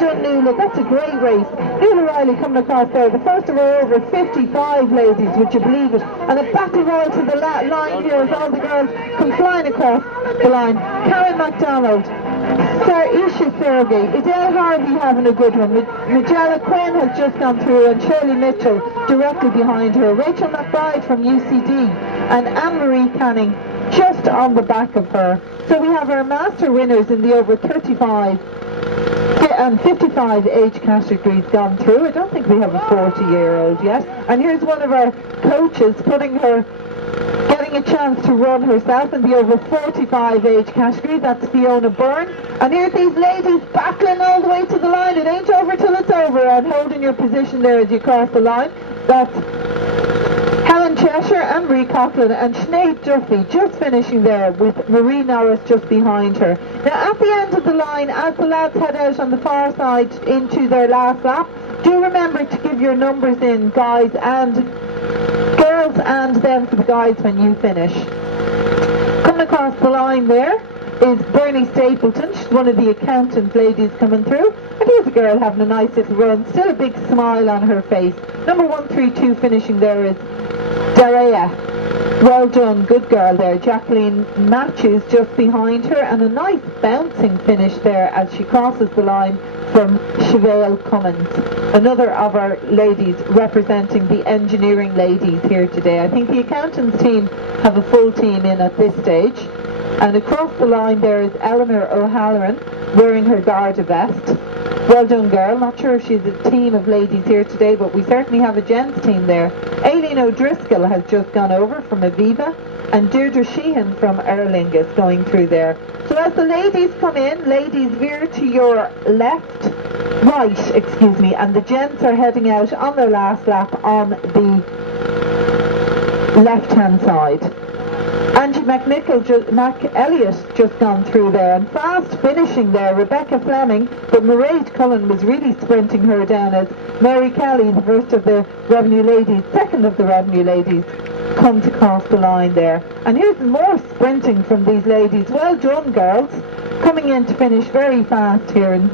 done, Nuala. That's a great race. Nuala Riley coming across there. The first of her over 55 ladies, would you believe it? And a battle royal to the line here as all the girls come flying across the line. Karen MacDonald, Isha Sergey, Adele Harvey having a good one. Magella Quinn has just gone through, and Shirley Mitchell directly behind her. Rachel McBride from UCD and Anne-Marie Canning just on the back of her. So we have our master winners in the over 35 and 55 age categories gone through. I don't think we have a 40-year-old yet. And here's one of our coaches getting a chance to run herself in the over 45 age category. That's Fiona Byrne. And here these ladies battling all the way to the line. It ain't over till it's over. And holding your position there as you cross the line. That's Helen Cheshire, Anne-Marie Coughlin and Sinead Duffy just finishing there with Marie Norris just behind her. Now at the end of the line, as the lads head out on the far side into their last lap, do remember to give your numbers in, guys and girls, and then for the guys when you finish. Coming across the line there is Bernie Stapleton. She's one of the accountant ladies coming through. And here's a girl having a nice little run, still a big smile on her face. Number 132 finishing there is Daria. Well done, good girl there. Jacqueline Matthews just behind her, and a nice bouncing finish there as she crosses the line from Chevelle Cummins. Another of our ladies representing the engineering ladies here today. I think the accountants team have a full team in at this stage. And across the line there is Eleanor O'Halloran wearing her Garda vest. Well done, girl. Not sure if she's a team of ladies here today, but we certainly have a gents team there. Aileen O'Driscoll has just gone over from Aviva, and Deirdre Sheehan from Aer Lingus going through there. So as the ladies come in, ladies veer to your right, excuse me, and the gents are heading out on their last lap on the left-hand side. Angie McElliott just gone through there, and fast finishing there, Rebecca Fleming, but Mairead Cullen was really sprinting her down as Mary Kelly, the first of the Revenue Ladies, second of the Revenue Ladies, comes across the line there. And here's more sprinting from these ladies. Well done, girls. Coming in to finish very fast here, and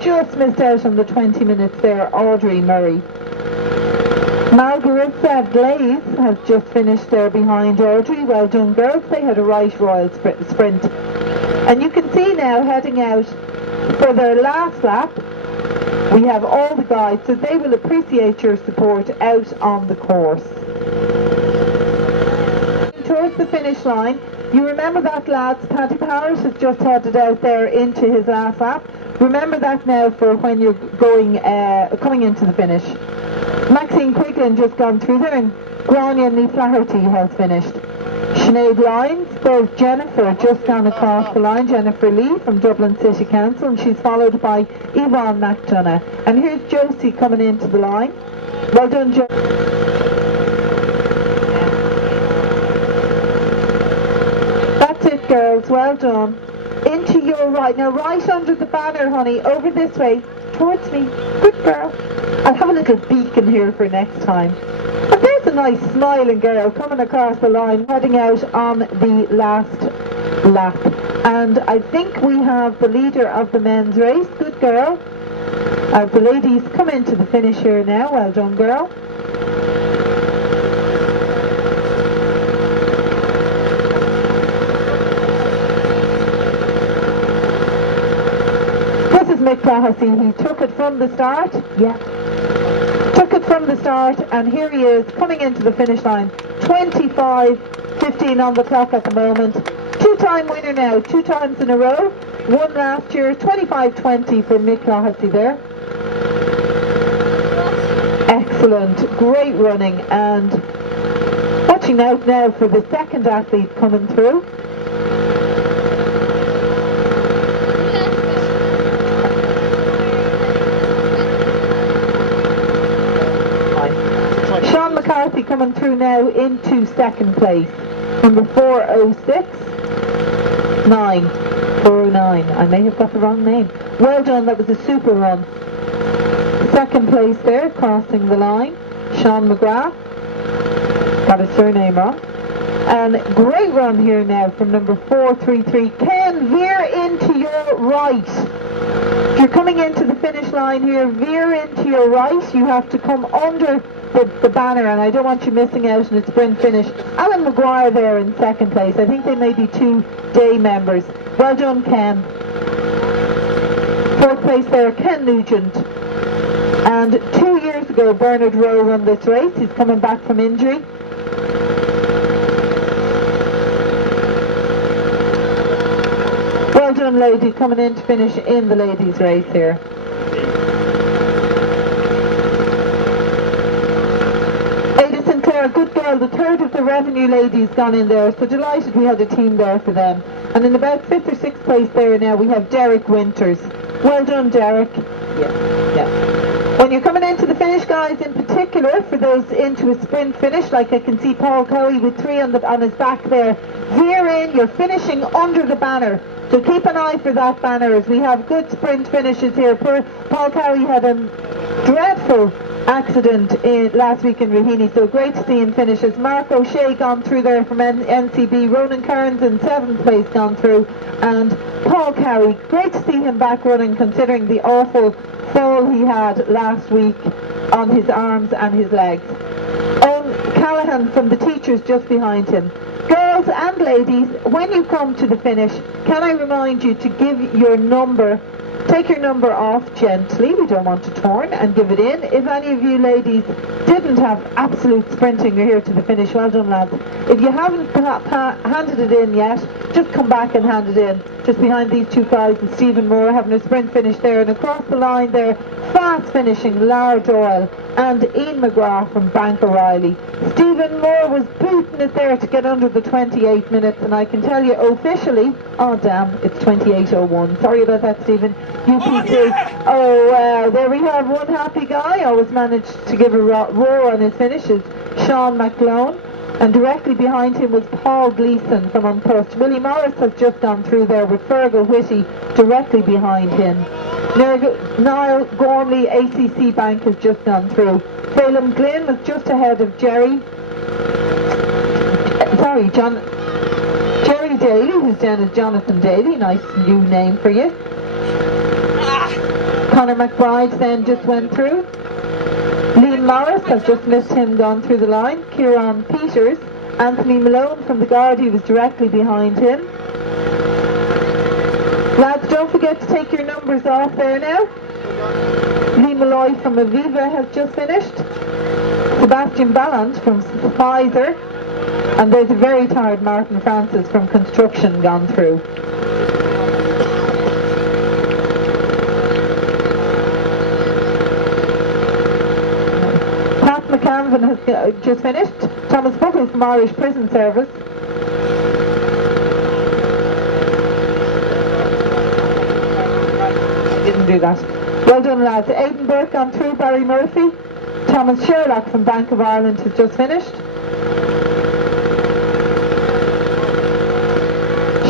just missed out on the 20 minutes there, Audrey Murray. Margaretha Glaze has just finished there behind Audrey. Well done, girls. They had a right royal sprint. And you can see now heading out for their last lap, we have all the guys, so they will appreciate your support out on the course. Towards the finish line, you remember that, lads, Paddy Powers has just headed out there into his last lap. Remember that now for when you're coming into the finish. Maxine Quiglin just gone through there, and Grania Lee Flaherty has finished. Sinead Lyons, there's Jennifer just gone across the line, Jennifer Lee from Dublin City Council, and she's followed by Yvonne McDonough. And here's Josie coming into the line. Well done, Josie. That's it, girls, well done. Into your right, now right under the banner, honey, over this way, towards me, good girl. I'll have a little beacon here for next time. And there's a nice smiling girl coming across the line, heading out on the last lap. And I think we have the leader of the men's race, good girl. As the ladies come into the finish here now, well done, girl. Mick Flaherty, he took it from the start, took it from the start, and here he is coming into the finish line. 25:15 on the clock at the moment. Two-time winner now, 2 times in a row. Won last year, 25:20 for Mick Flaherty there. Excellent, great running, and watching out now for the second athlete coming through. McCarthy coming through now into second place. Number 406. 409. I may have got the wrong name. Well done, that was a super run. Second place there, crossing the line. Sean McGrath. Got his surname wrong. And great run here now from number 433. Ken, veer into your right. You're into the finish line here, veer into your right. You have to come under the banner, and I don't want you missing out on its sprint finish. Alan Maguire there in second place. I think they may be 2 day members. Well done, Ken. Fourth place there, Ken Nugent. And 2 years ago, Bernard Rowe won this race. He's coming back from injury. Well done, lady, coming in to finish in the ladies' race here. Ada Sinclair, good girl, the third of the revenue ladies gone in there. So delighted we had a team there for them. And in about 5th or 6th place there now, we have Derek Winters. Well done, Derek. Yeah. When you're coming into the finish, guys, in particular, for those into a sprint finish, like I can see Paul Cowie with 3 on his back there, veer in, you're finishing under the banner. So keep an eye for that banner, as we have good sprint finishes here. Paul Cowie had a dreadful accident last week in Raheny, so great to see him finishes. Mark O'Shea gone through there from NCB, Ronan Kearns in 7th place gone through, and Paul Cowie, great to see him back running considering the awful fall he had last week on his arms and his legs. Owen Callahan from the teachers just behind him. Girls and ladies, when you come to the finish, can I remind you to give your number, take your number off gently, we don't want it torn, and give it in. If any of you ladies didn't have absolute sprinting, you're here to the finish, well done lads. If you haven't handed it in yet, just come back and hand it in. Just behind these 2 guys and Stephen Moore having a sprint finish there, and across the line there, fast finishing Lara Doyle and Ian McGrath from Bank O'Reilly. Stephen Moore was booting it there to get under the 28 minutes, and I can tell you officially, oh damn, it's 28:01. Sorry about that, Stephen. UPC. Oh wow, there we have one happy guy. Always managed to give a roar on his finishes. Sean McClone. And directly behind him was Paul Gleeson from Unpushed. Willie Morris has just gone through there with Fergal Whitty directly behind him. Niall Gormley, ACC Bank, has just gone through. Phelan Glynn was just ahead of Jerry Daly, who's down as Jonathan Daly, nice new name for you. Conor McBride then just went through. Liam Morris, I've just missed him, gone through the line. Kieran Peters, Anthony Malone from the Gardaí was directly behind him. Lads, don't forget to take your numbers off there now. Lee Malloy from Aviva has just finished. Sebastian Ballant from Pfizer. And there's a very tired Martin Francis from Construction gone through. McCanvan has just finished. Thomas Buckle from Irish Prison Service. Didn't do that. Well done lads. Aidan Burke gone through, Barry Murphy. Thomas Sherlock from Bank of Ireland has just finished.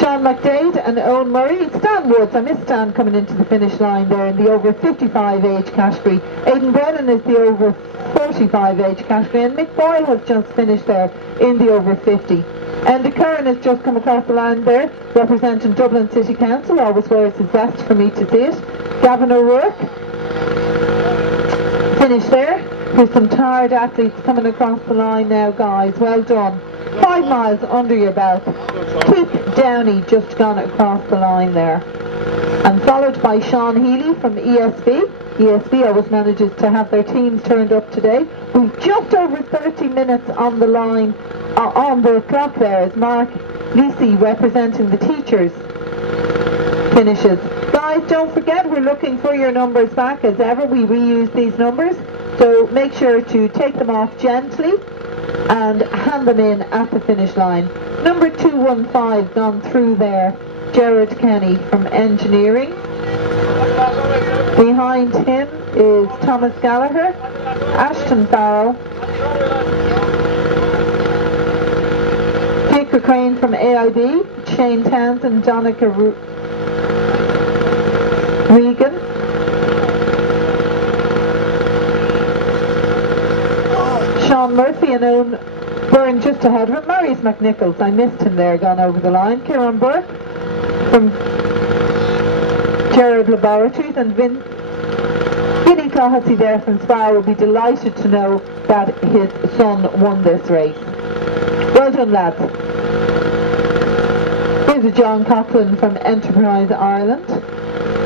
Sean McDade and Owen Murray. Stan Woods, I missed Stan coming into the finish line there in the over 55 age category. Aidan Brennan is the over 45 age category, and Mick Boyle has just finished there in the over 50. And the Curran has just come across the line there, representing Dublin City Council, always wears his vest for me to see it. Gavin O'Rourke finished there. There's some tired athletes coming across the line now, guys, well done. 5 miles under your belt. Keith Downey just gone across the line there. And followed by Sean Healy from ESB. ESB always manages to have their teams turned up today. We've just over 30 minutes on the line, on the clock there, as Mark Lisi representing the teachers finishes. Guys, don't forget, we're looking for your numbers back as ever. We reuse these numbers, so make sure to take them off gently and hand them in at the finish line. Number 215 gone through there, Gerard Kenny from Engineering. Behind him is Thomas Gallagher, Ashton Farrell, Dick Crane from AIB, Shane Townsend, Donica Regan. Sean Murphy and Owen Byrne just ahead of him. Marius McNichols, I missed him there, gone over the line. Kieran Burke from Gerard Laboratories and Billy Clohessy there from Spa will be delighted to know that his son won this race. Well done, lads. Here's a John Coughlin from Enterprise Ireland.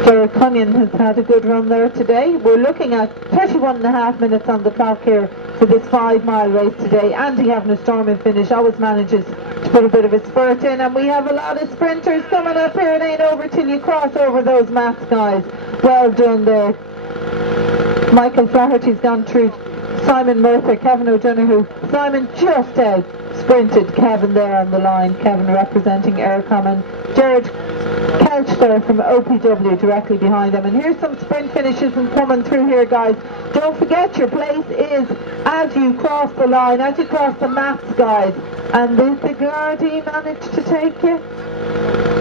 Derek Cunnion has had a good run there today. We're looking at 31.5 minutes on the clock here for this 5-mile race today. Andy, having a storming finish, always manages to put a bit of a spurt in, and we have a lot of sprinters coming up here. It ain't over till you cross over those mats, guys. Well done there. Michael Flaherty's gone through Simon Murtha, Kevin O'Donoghue. Simon just out sprinted Kevin there on the line. Kevin representing Aircom, and Jared Couch there from OPW directly behind them. And here's some sprint finishes and coming through here, guys. Don't forget your place is as you cross the line, as you cross the mats, guys. And did the Gardaí manage to take you?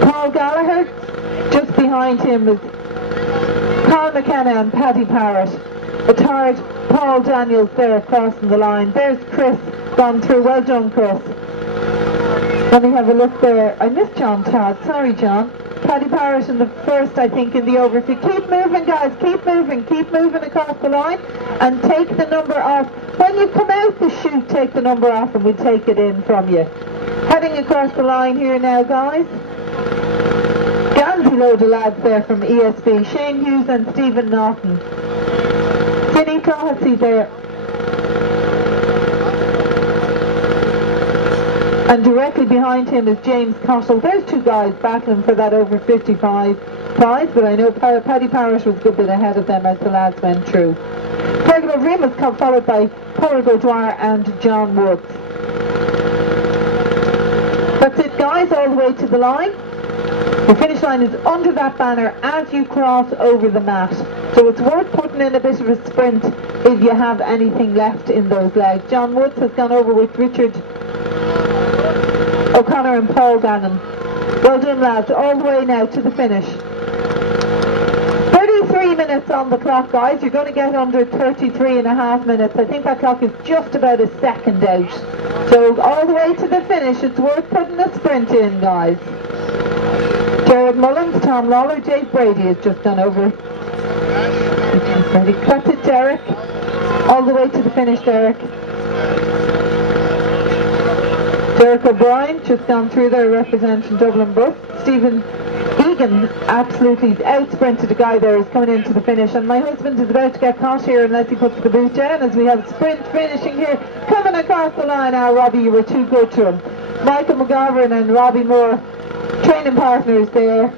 Paul Gallagher, just behind him is Carl McKenna and Paddy Parrott. A tired Paul Daniels there crossing the line. There's Chris gone through. Well done, Chris. Let me have a look there. I missed John Todd. Sorry, John. Paddy Parrott in the first, I think, in the overview. Keep moving, guys. Keep moving across the line, and take the number off. When you come out the chute, take the number off, and we'll take it in from you. Heading across the line here now, guys. Gansy load of lads there from ESB. Shane Hughes and Stephen Norton. Vinnie Clohessy there. And directly behind him is James Cottle. There's two guys battling for that over 55 prize, but I know Paddy Parrott was a good bit ahead of them as the lads went through. Fergal O'Reilly was followed by Paul O'Dwyer and John Woods. That's it, guys, all the way to the line. The finish line is under that banner as you cross over the mat. So it's worth putting in a bit of a sprint if you have anything left in those legs. John Woods has gone over with Richard O'Connor and Paul Gannon. Well done, lads, all the way now to the finish. 33 minutes on the clock, guys. You're going to get under 33.5 minutes. I think that clock is just about a second out. So all the way to the finish, it's worth putting a sprint in, guys. Jared Mullins, Tom Lawler, Dave Brady has just gone over. Ready, cut it, Derek. All the way to the finish, Derek. Derek O'Brien just gone through there representing Dublin Bus. Stephen Egan absolutely out-sprinted the guy there. He's coming into the finish, and my husband is about to get caught here unless he puts the boot down, as we have sprint finishing here. Coming across the line now, Robbie, you were too good to him. Michael McGovern and Robbie Moore, training partners there.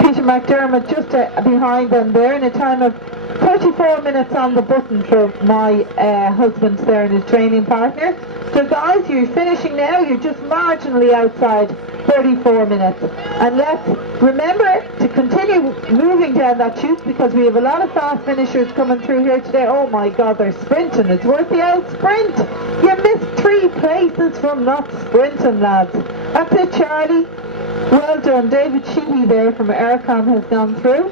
Peter McDermott just behind them there in a time of 34 minutes on the button for my husband there and his training partner. So guys, you're finishing now, you're just marginally outside 34 minutes. And let's remember to continue moving down that chute, because we have a lot of fast finishers coming through here today. Oh my God, they're sprinting. It's worth the out sprint. You missed 3 places from not sprinting, lads. That's it, Charlie. Well done. David Sheehy there from Aircom has gone through.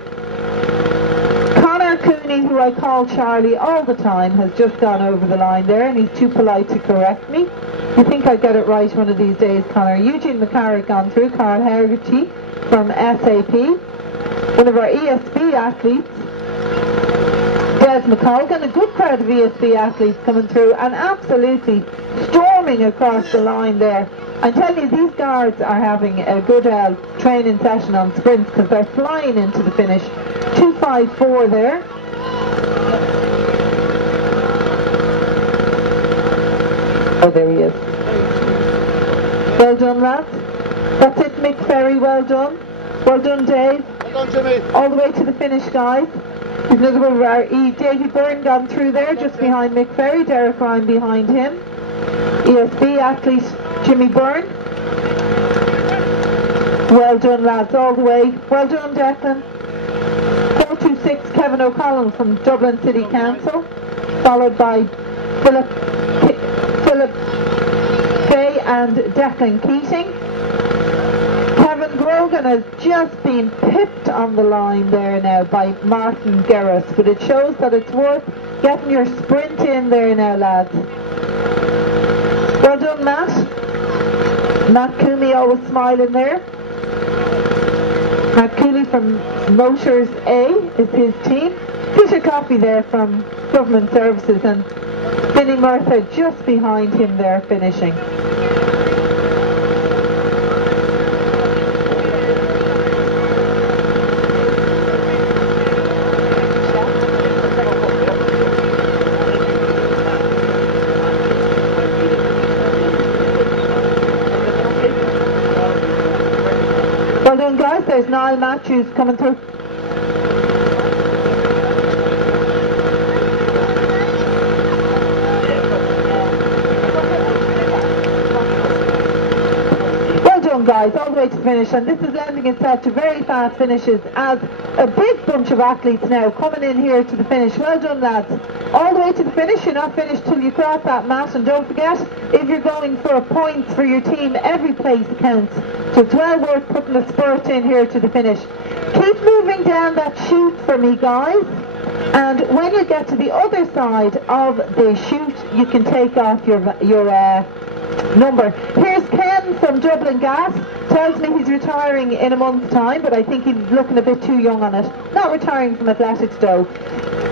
Connor Cooney, who I call Charlie all the time, has just gone over the line there, and he's too polite to correct me. You think I'd get it right one of these days, Connor. Eugene McCarrick gone through. Carl Haggerty from SAP. One of our ESB athletes. Des McColgan, a good crowd of ESB athletes coming through, and absolutely storming across the line there. I tell you, these guards are having a good training session on sprints, because they're flying into the finish. 2:54 there. Oh, there he is. Well done, lads. That's it, Mick Ferry, well done. Well done, Dave. Well done, Jimmy. All the way to the finish, guys. There's another one of our Davy Byrne gone through there, just behind Mick Ferry. Derek Ryan behind him. ESB athlete Jimmy Byrne. Well done, lads, all the way. Well done, Declan. 426 Kevin O'Connell from Dublin City Council, followed by Philip Fay and Declan Keating. Kevin Grogan has just been pipped on the line there now by Martin Gerris, but it shows that it's worth getting your sprint in there now, lads. Well done, Matt. Matt Coomey always smiling there. Matt Cooley from Motors A is his team. Peter Coffey there from Government Services, and Vinnie Murtha just behind him there finishing. Well done, guys. There's Niall Matthews coming through. Well done, guys, all the way to the finish, and this is lending itself to very fast finishes as a big bunch of athletes now coming in here to the finish. Well done, lads. All the way to the finish. You're not finished till you cross that mat, and don't forget, if you're going for points for your team, every place counts. So it's well worth putting a spurt in here to the finish. Keep moving down that chute for me, guys. And when you get to the other side of the chute, you can take off your number. Here's Ken from Dublin Gas. Tells me he's retiring in a month's time, but I think he's looking a bit too young on it. Not retiring from athletics though.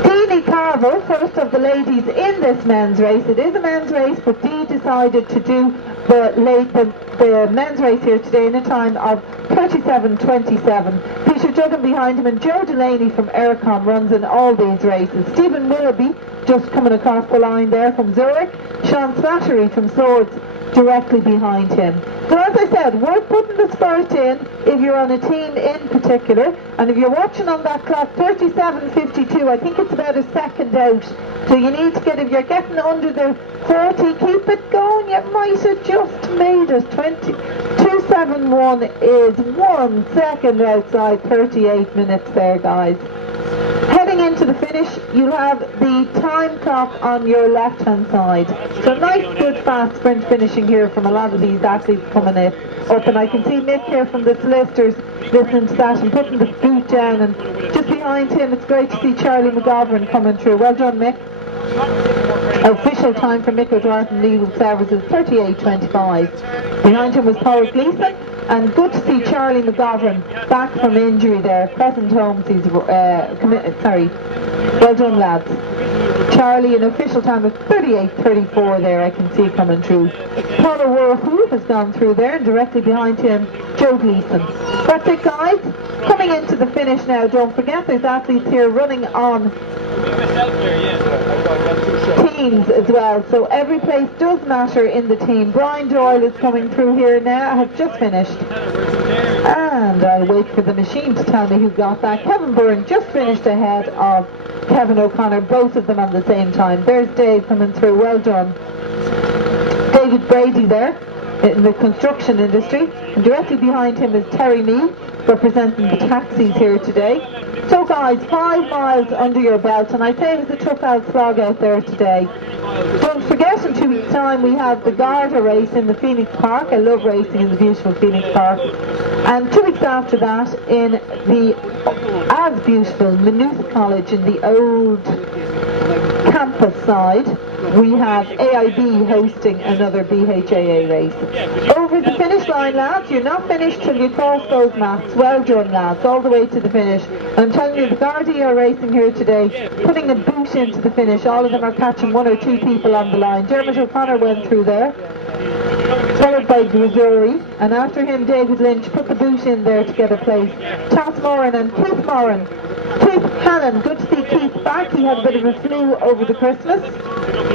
Deanie Carver, first of the ladies in this men's race. It is a men's race, but Dee decided to do the men's race here today in a time of 37:27. Peter Duggan behind him, and Joe Delaney from Aircon runs in all these races. Stephen Willoughby just coming across the line there from Zurich. Sean Slattery from Swords directly behind him. So as I said, worth putting the spurt in if you're on a team in particular, and if you're watching on that clock, 37:52, I think it's about a second out. So you need to get, if you're getting under the 40, keep it going. You might have just made it. 2:71 is 1 second outside 38 minutes there, guys. Heading into the finish, you'll have the time clock on your left hand side. So nice, good, fast sprint finishing here from a lot of these athletes coming up. And I can see Mick here from the solicitors listening to that and putting the boot down. And just behind him, it's great to see Charlie McGovern coming through. Well done, Mick. Official time for Mick O'Dwyer from Legal Services, 38:25. Behind him was Paul Gleeson, and good to see Charlie McGovern back from injury there. Crescent Holmes, he's well done, lads. Charlie, an official time of 38:34 there, I can see coming through. Paul O'Rourke has gone through there, and directly behind him, Joe Gleeson. That's it, guys. Coming into the finish now, don't forget there's athletes here running on teams as well, so every place does matter in the team. Brian Doyle is coming through here now. I have just finished, and I'll wait for the machine to tell me who got that. Kevin Byrne just finished ahead of Kevin O'Connor, both of them at the same time. There's Dave coming through, well done. David Brady there in the construction industry, and directly behind him is Terry Mee, representing the taxis here today. So guys, 5 miles under your belt, and I say it was a tough out slog out there today. Don't forget, in 2 weeks' time we have the Garda race in the Phoenix Park. I love racing in the beautiful Phoenix Park. And 2 weeks after that, in the as beautiful Maynooth College in the old campus side, we have AIB hosting another BHAA race. Over the finish line, lads, you're not finished till you cross those mats. Well done, lads, all the way to the finish. I'm telling you, the Gardaí are racing here today, putting a boot into the finish. All of them are catching 1 or 2 people on the line. Dermot O'Connor went through there, followed by Missouri, and after him David Lynch put the boot in there to get a place. Toss Moran and Keith Moran. Keith Hannon, good to see Keith back. He had a bit of a flu over the Christmas.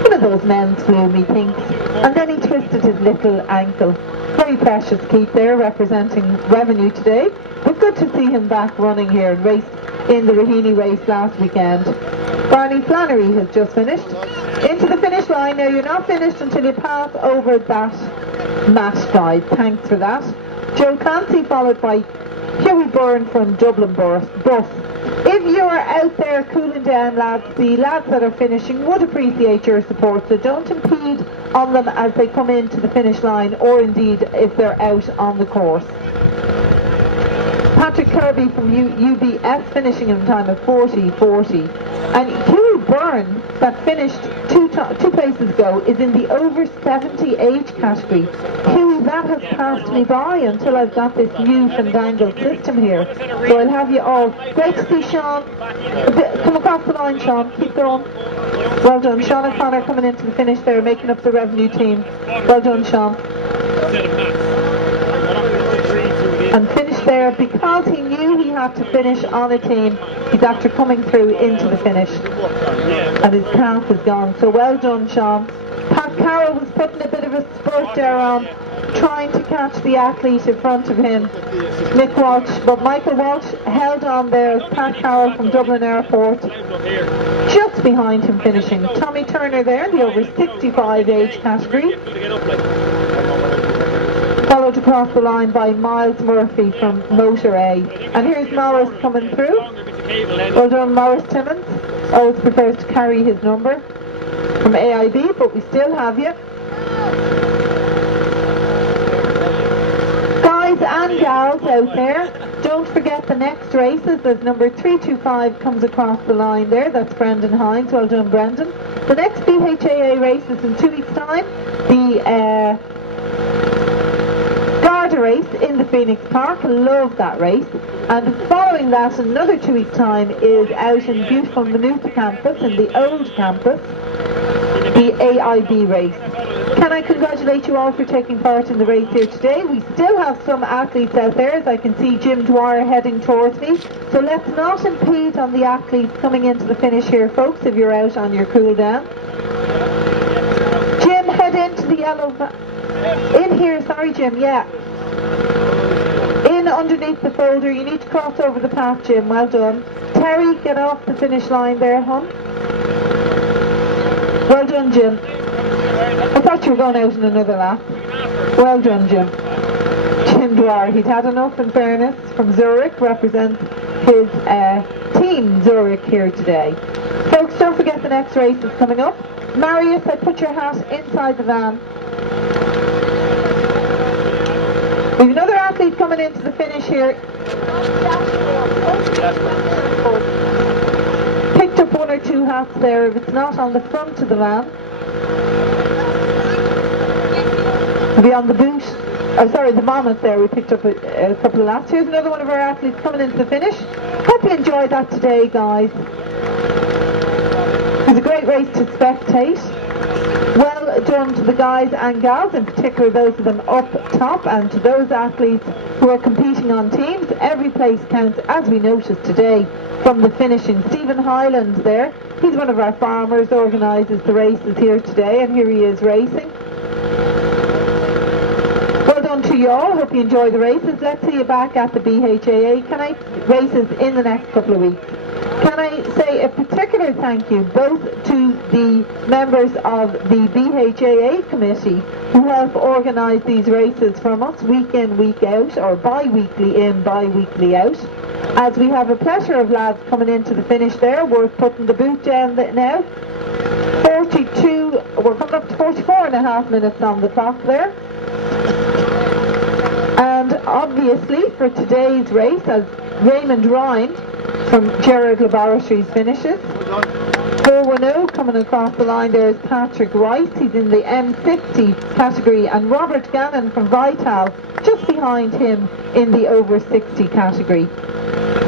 One of those men's flu, methinks. And then he twisted his little ankle. Very precious Keith there, representing Revenue today. But good to see him back running here, and raced in the Raheny race last weekend. Barney Flannery has just finished. Into the finish line. Now, you're not finished until you pass over that mat, guys. Thanks for that. Joe Clancy, followed by Hughie Byrne from Dublin Bus. If you're out there cooling down, lads, the lads that are finishing would appreciate your support, so don't impede on them as they come into the finish line, or indeed if they're out on the course. Patrick Kirby from UBS finishing in a time of 40:40. And Hughie Byrne, that finished two places ago, is in the over 70 age category. Hughie that has passed me by until I've got this new fandangled system here. So I'll have you all. Great to see Sean. Come across the line, Sean. Keep going. Well done. Sean O'Connor coming into the finish there, making up the revenue team. Well done, Sean. And finished there because he knew he had to finish on a team. He's after coming through into the finish. And his calf is gone. So well done, Sean. Pat Carroll was putting a bit of a spurt there on, trying to catch the athlete in front of him, Nick Walsh, but Michael Walsh held on there as Pat Carroll from Dublin Airport, just behind him finishing. Tommy Turner there in the over 65 age category, followed across the line by Miles Murphy from Motor A. And here's Morris coming through. Well done, Morris Timmins. Always prefers to carry his number from AIB, but we still have you. Guys and gals out there, don't forget the next races. There's number 325 comes across the line there. That's Brendan Hines. Well done, Brendan. The next BHAA race is in 2 weeks' time. The Garda race in the Phoenix Park. Love that race. And following that, another 2 weeks' time is out in beautiful Maynooth campus, in the old campus, the AIB race. Can I congratulate you all for taking part in the race here today? We still have some athletes out there, as I can see Jim Dwyer heading towards me. So let's not impede on the athletes coming into the finish here, folks, if you're out on your cool down. Jim, head into the yellow in here, sorry Jim, yeah. In underneath the folder, you need to cross over the path, Jim, well done. Terry, get off the finish line there, hon. Well done, Jim. I thought you were going out in another lap. Well done, Jim. Jim Dwyer, he'd had enough in fairness, from Zurich, represents his team Zurich here today. Folks, don't forget the next race is coming up. Marius, I put your hat inside the van. We have another athlete coming into the finish here. Picked up 1 or 2 hats there, if it's not on the front of the van. It'll be on the boot. Oh, sorry, the bonnet there. We picked up a couple of hats. Here's another one of our athletes coming into the finish. Hope you enjoyed that today, guys. It was a great race to spectate. Well done to the guys and gals, in particular those of them up top, and to those athletes who are competing on teams. Every place counts, as we noticed today from the finishing. Stephen Hyland there, he's one of our farmers, organises the races here today, and here he is racing. Well done to you all, hope you enjoy the races. Let's see you back at the BHAA races in the next couple of weeks. Can I say a particular thank you both to the members of the BHAA committee who help organise these races from us week in, week out, or bi-weekly in, bi-weekly out, as we have a plethora of lads coming into the finish there. Worth putting the boot down now. 42, we're coming up to 44 and a half minutes on the clock there. And obviously for today's race, as Raymond Rind from Gerard Laboratories finishes. 410 coming across the line there is Patrick Rice. He's in the M60 category, and Robert Gannon from Vital just behind him in the over 60 category.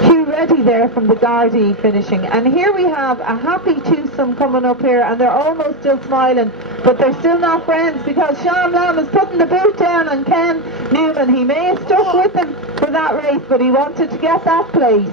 Hugh Reddy there from the Gardaí finishing. And here we have a happy twosome coming up here, and they're almost still smiling, but they're still not friends, because Sean Lamb is putting the boot down on Ken Newman. He may have stuck with him for that race, but he wanted to get that place.